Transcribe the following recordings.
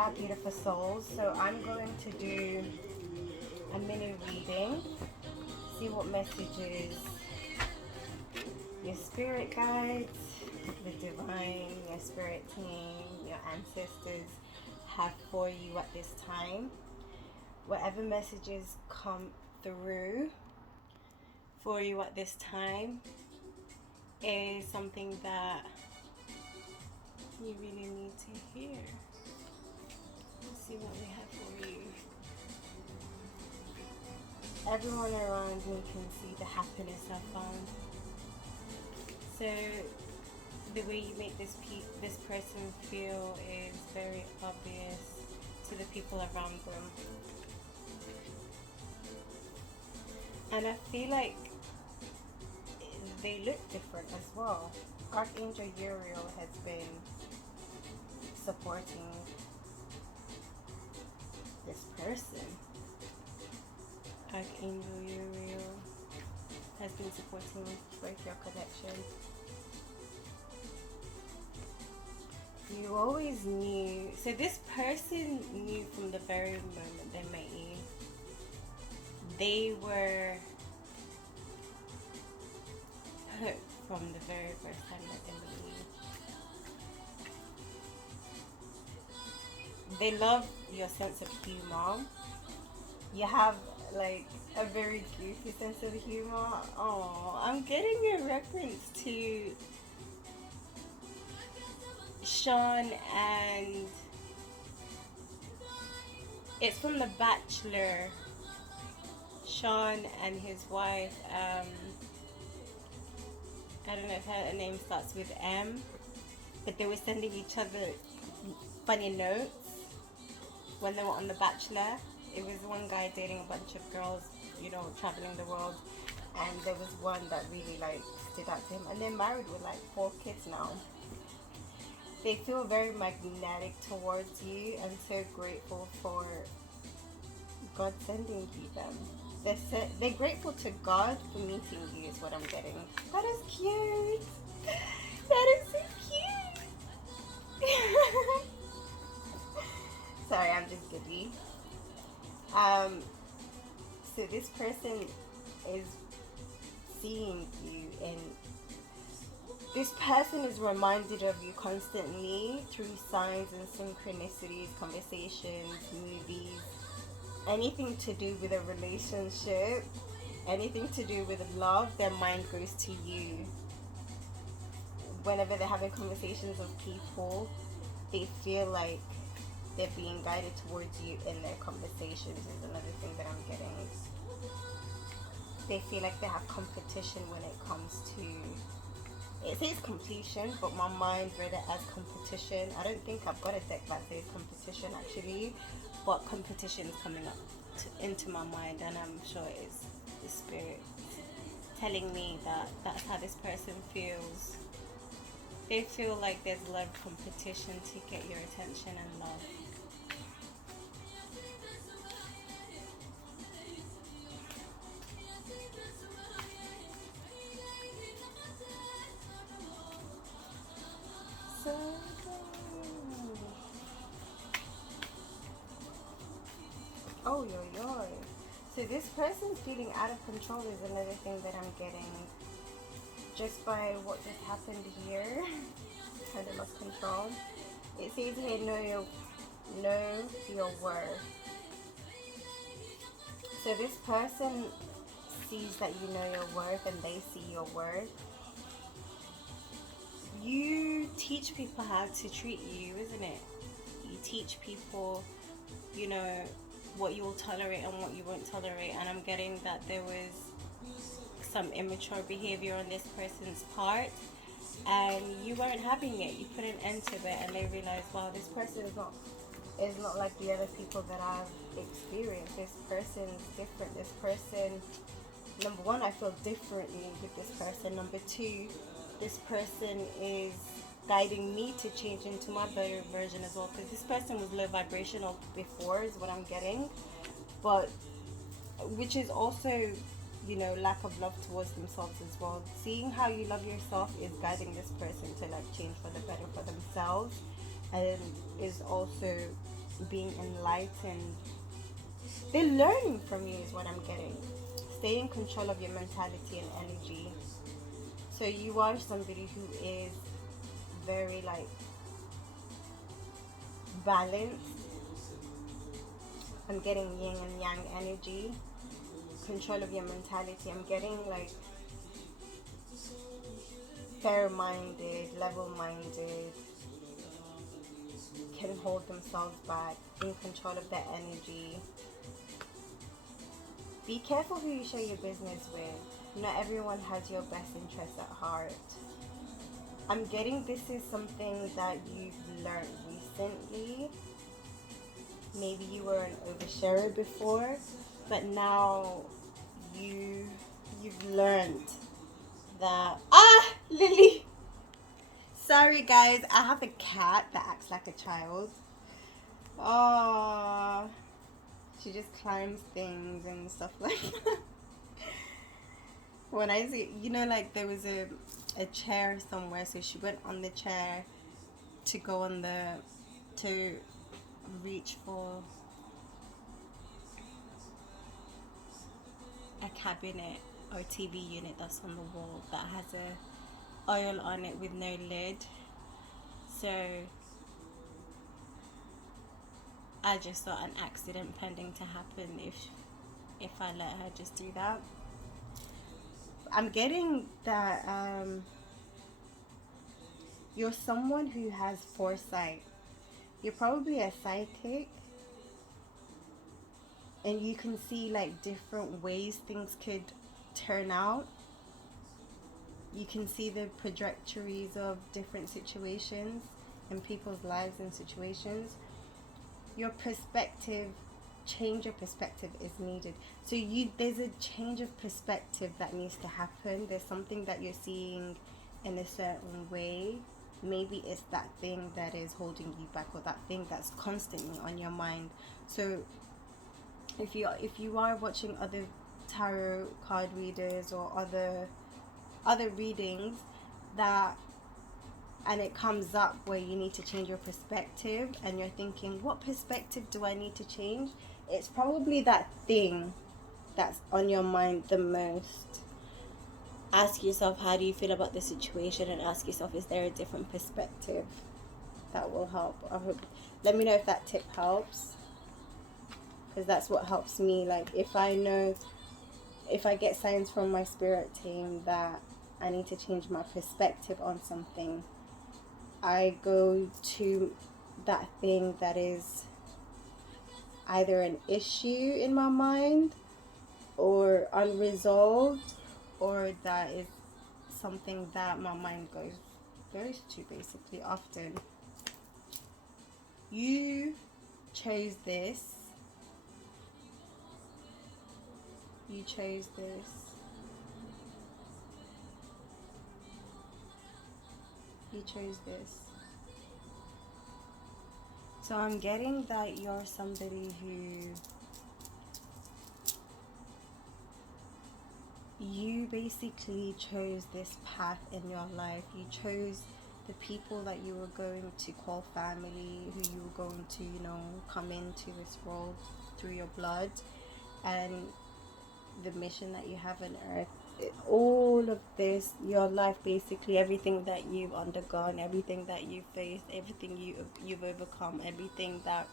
Hi, beautiful souls. So I'm going to do a mini reading, see what messages your spirit guides, the divine, your spirit team, your ancestors have for you at this time. Whatever messages come through for you at this time is something that you really need to hear. Let's see what we have for you. Everyone around me can see the happiness I found. So the way you make this person feel is very obvious to the people around them. And I feel like they look different as well. Archangel Uriel has been supporting this person. Archangel Uriel has been supporting both your connection. You always knew, so this person knew from the very moment they met you. They were hurt from the very first time that they met you. They love your sense of humor. You have like a very goofy sense of humor. Oh, I'm getting a reference to Sean, and it's from The Bachelor. Sean and his wife, I don't know if her name starts with M, but they were sending each other funny notes when they were on The Bachelor. It was one guy dating a bunch of girls, traveling the world, and there was one that really stood out to him, and they're married with 4 kids now. They feel very magnetic towards you and so grateful for God sending you them. They're grateful to God for meeting you is what I'm getting. That is cute. That is so cute. Sorry, I'm just giddy. So this person is seeing you, and this person is reminded of you constantly through signs and synchronicities, conversations, movies, anything to do with a relationship, anything to do with love. Their mind goes to you. Whenever they're having conversations with people, they feel like they're being guided towards you in their conversations is another thing that I'm getting. They feel like they have competition when it comes to, it says completion, but my mind read it as competition. I don't think I've got a deck that says competition actually, but competition is coming up into my mind, and I'm sure it's the spirit telling me that that's how this person feels. They feel like there's a lot of competition to get your attention and love. So, oh, yo. So this person feeling out of control is another thing that I'm getting. Just by what just happened here, kind of lost control. It says here, know your worth. So this person sees that you know your worth, and they see your worth. You teach people how to treat you, isn't it? You teach people, what you will tolerate and what you won't tolerate. And I'm getting that there was some immature behavior on this person's part, and you weren't having it. You put an end to it, and they realized, wow, this person is not like the other people that I've experienced. This person is different. This person, number one, I feel differently with this person. Number two, this person is guiding me to change into my better version as well, because this person was low vibrational before is what I'm getting, but which is also lack of love towards themselves as well. Seeing how you love yourself is guiding this person to change for the better for themselves, and is also being enlightened. They're learning from you is what I'm getting. Stay in control of your mentality and energy. So you are somebody who is very like balanced. I'm getting yin and yang energy. Control of your mentality. I'm getting like fair-minded, level-minded, can hold themselves back, in control of their energy. Be careful who you share your business with. Not everyone has your best interests at heart. I'm getting this is something that you've learned recently. Maybe you were an oversharer before, but now you've learned that Lily. Sorry guys, I have a cat that acts like a child. Oh, she just climbs things and stuff like that. When I see, like there was a chair somewhere, so she went on the chair to go on to reach for a cabinet or TV unit that's on the wall that has a oil on it with no lid. So I just saw an accident pending to happen if I let her just do that. I'm getting that you're someone who has foresight. You're probably a psychic, and you can see like different ways things could turn out. You can see the trajectories of different situations in people's lives and situations. Your perspective, change of perspective is needed. So there's a change of perspective that needs to happen. There's something that you're seeing in a certain way. Maybe it's that thing that is holding you back, or that thing that's constantly on your mind. So if you are watching other tarot card readers or other readings and it comes up where you need to change your perspective, and you're thinking, what perspective do I need to change? It's probably that thing that's on your mind the most. Ask yourself, how do you feel about the situation, and ask yourself, is there a different perspective? That will help. Let me know if that tip helps, because that's what helps me. Like if I get signs from my spirit team that I need to change my perspective on something, I go to that thing that is either an issue in my mind or unresolved, or that is something that my mind goes to basically often. You chose this. You chose this. You chose this. So I'm getting that you're somebody who you basically chose this path in your life. You chose the people that you were going to call family, who you were going to, come into this world through your blood, and the mission that you have on earth. All of this, your life, basically everything that you've undergone, everything that you've faced, everything you've overcome, everything that,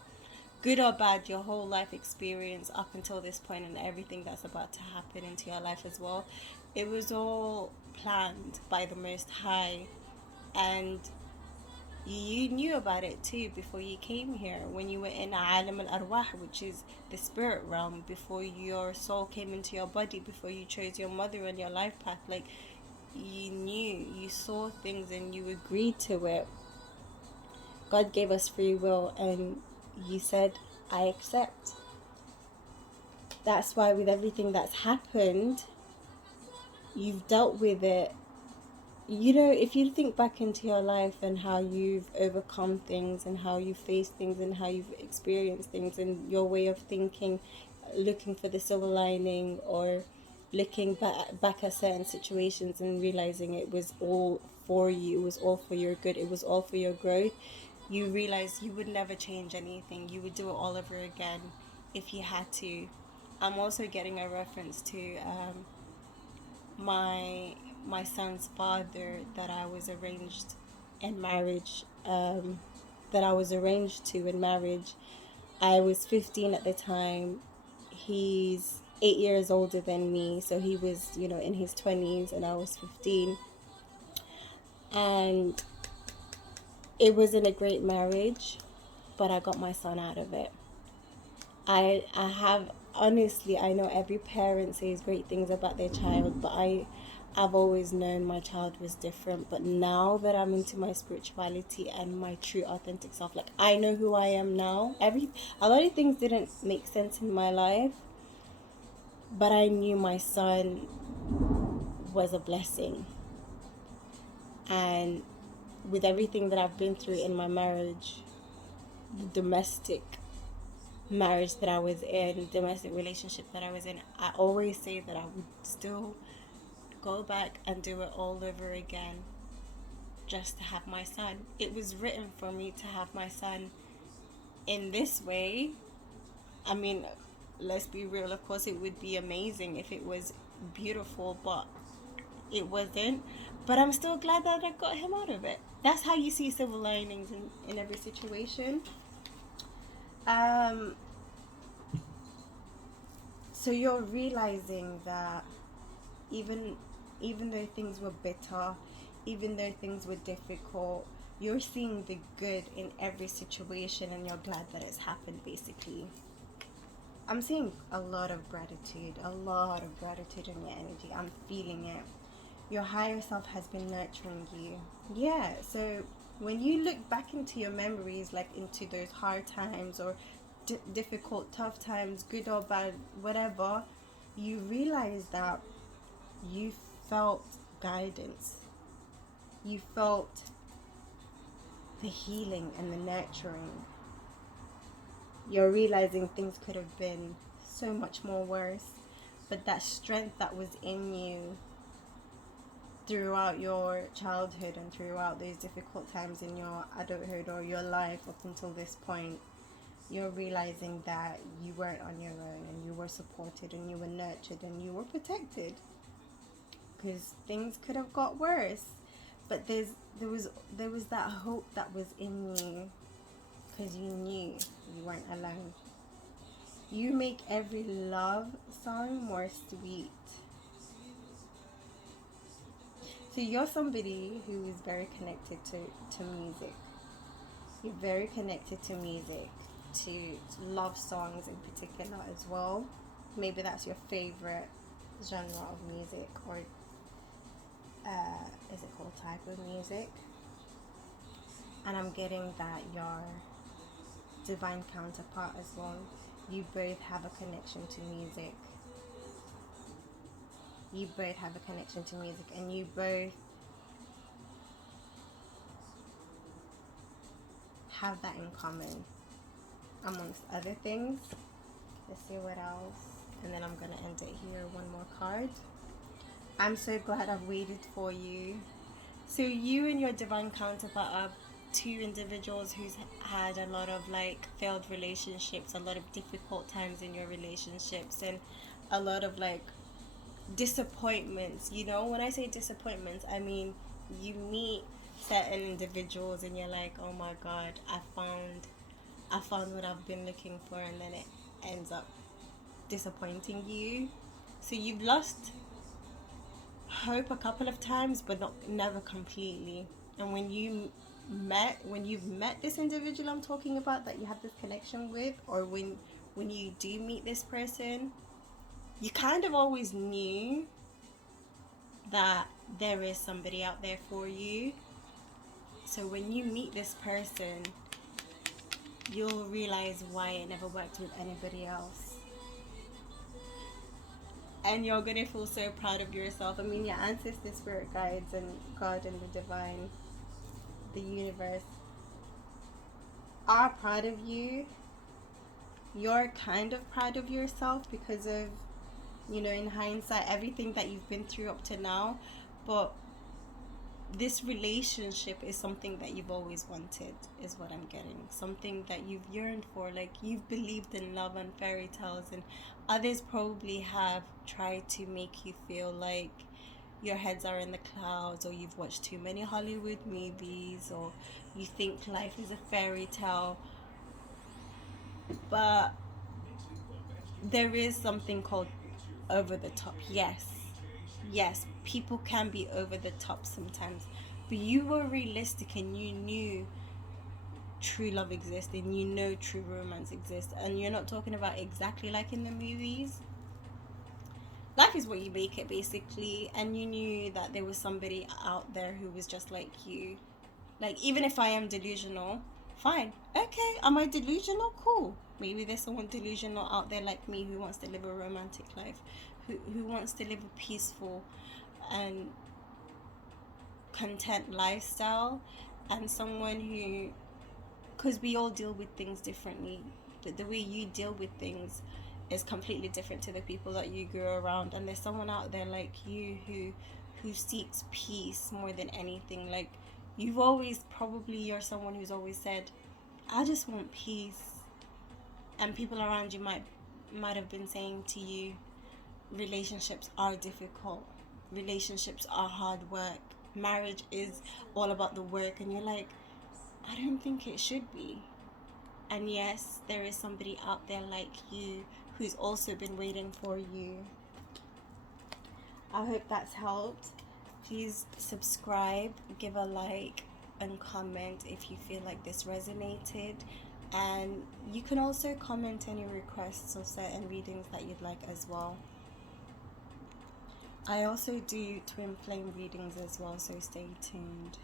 good or bad, your whole life experience up until this point, and everything that's about to happen into your life as well, it was all planned by the Most High, and you knew about it too before you came here, when you were in Alam al-Arwah, which is the spirit realm, before your soul came into your body, before you chose your mother and your life path. Like, you knew, you saw things and you agreed to it. God gave us free will, and you said, I accept. That's why with everything that's happened, you've dealt with it. If you think back into your life and how you've overcome things and how you've faced things and how you've experienced things, and your way of thinking, looking for the silver lining, or looking back at certain situations and realizing it was all for you, it was all for your good, it was all for your growth, you realize you would never change anything. You would do it all over again if you had to. I'm also getting a reference to my son's father that I was arranged in marriage. That I was arranged to in marriage. I was 15 at the time. He's 8 years older than me, so he was, in his 20s, and I was 15. And it wasn't a great marriage, but I got my son out of it. I have, honestly, I know every parent says great things about their child, but I've always known my child was different. But now that I'm into my spirituality and my true authentic self, like, I know who I am now. A lot of things didn't make sense in my life, but I knew my son was a blessing. And with everything that I've been through in my marriage, the domestic marriage that I was in, domestic relationship that I was in, I always say that I would still go back and do it all over again just to have my son. It was written for me to have my son in this way. I mean, let's be real, of course it would be amazing if it was beautiful, but it wasn't. But I'm still glad that I got him out of it. That's how you see silver linings in every situation. So you're realizing that even though things were bitter, even though things were difficult, you're seeing the good in every situation, and you're glad that it's happened, basically. I'm seeing a lot of gratitude in your energy. I'm feeling it. Your higher self has been nurturing you. Yeah, so when you look back into your memories, like into those hard times or difficult, tough times, good or bad, whatever, you realize that you felt guidance. You felt the healing and the nurturing. You're realizing things could have been so much more worse, but that strength that was in you throughout your childhood and throughout those difficult times in your adulthood or your life up until this point, you're realizing that you weren't on your own, and you were supported, and you were nurtured, and you were protected, because things could have got worse, but there was that hope that was in you, because you knew you weren't alone. You make every love song more sweet. So you're somebody who is very connected to music. You're very connected to music, to love songs in particular as well. Maybe that's your favorite genre of music, or is it called type of music? And I'm getting that your divine counterpart as well. You both have a connection to music. And you both have that in common, amongst other things. Let's see what else, and then I'm gonna end it here. One more card. I'm so glad I've waited for you. So you and your divine counterpart are two individuals who's had a lot of failed relationships, a lot of difficult times in your relationships, and a lot of disappointments. When I say disappointments, I mean you meet certain individuals and you're like, oh my god, I found what I've been looking for, and then it ends up disappointing you. So you've lost hope a couple of times, but never completely. And when you've met this individual I'm talking about, that you have this connection with, or when you do meet this person, you kind of always knew that there is somebody out there for you. So when you meet this person, you'll realize why it never worked with anybody else. And you're gonna feel so proud of yourself. I mean, your ancestors, spirit guides, and God and the divine, the universe, are proud of you. You're kind of proud of yourself because of, in hindsight, everything that you've been through up to now. But this relationship is something that you've always wanted, is what I'm getting. Something that you've yearned for. Like, you've believed in love and fairy tales, and others probably have tried to make you feel like your heads are in the clouds, or you've watched too many Hollywood movies, or you think life is a fairy tale. But there is something called over the top. Yes, people can be over the top sometimes, but you were realistic and you knew true love exists, and you know true romance exists, and you're not talking about exactly like in the movies. Life is what you make it, basically, and you knew that there was somebody out there who was just like you. Like, even if I am delusional, fine. Okay, am I delusional? Cool. Maybe there's someone delusional out there like me who wants to live a romantic life, who wants to live a peaceful and content lifestyle, and someone who, because we all deal with things differently, but the way you deal with things is completely different to the people that you grew around, and there's someone out there like you who seeks peace more than anything. Like, you're someone who's always said, I just want peace. And people around you might have been saying to you, relationships are difficult, relationships are hard work, marriage is all about the work, and you're like, I don't think it should be. And yes, there is somebody out there like you who's also been waiting for you. I hope that's helped. Please subscribe, give a like, and comment if you feel like this resonated. And you can also comment any requests of certain readings that you'd like as well. I also do twin flame readings as well, so stay tuned.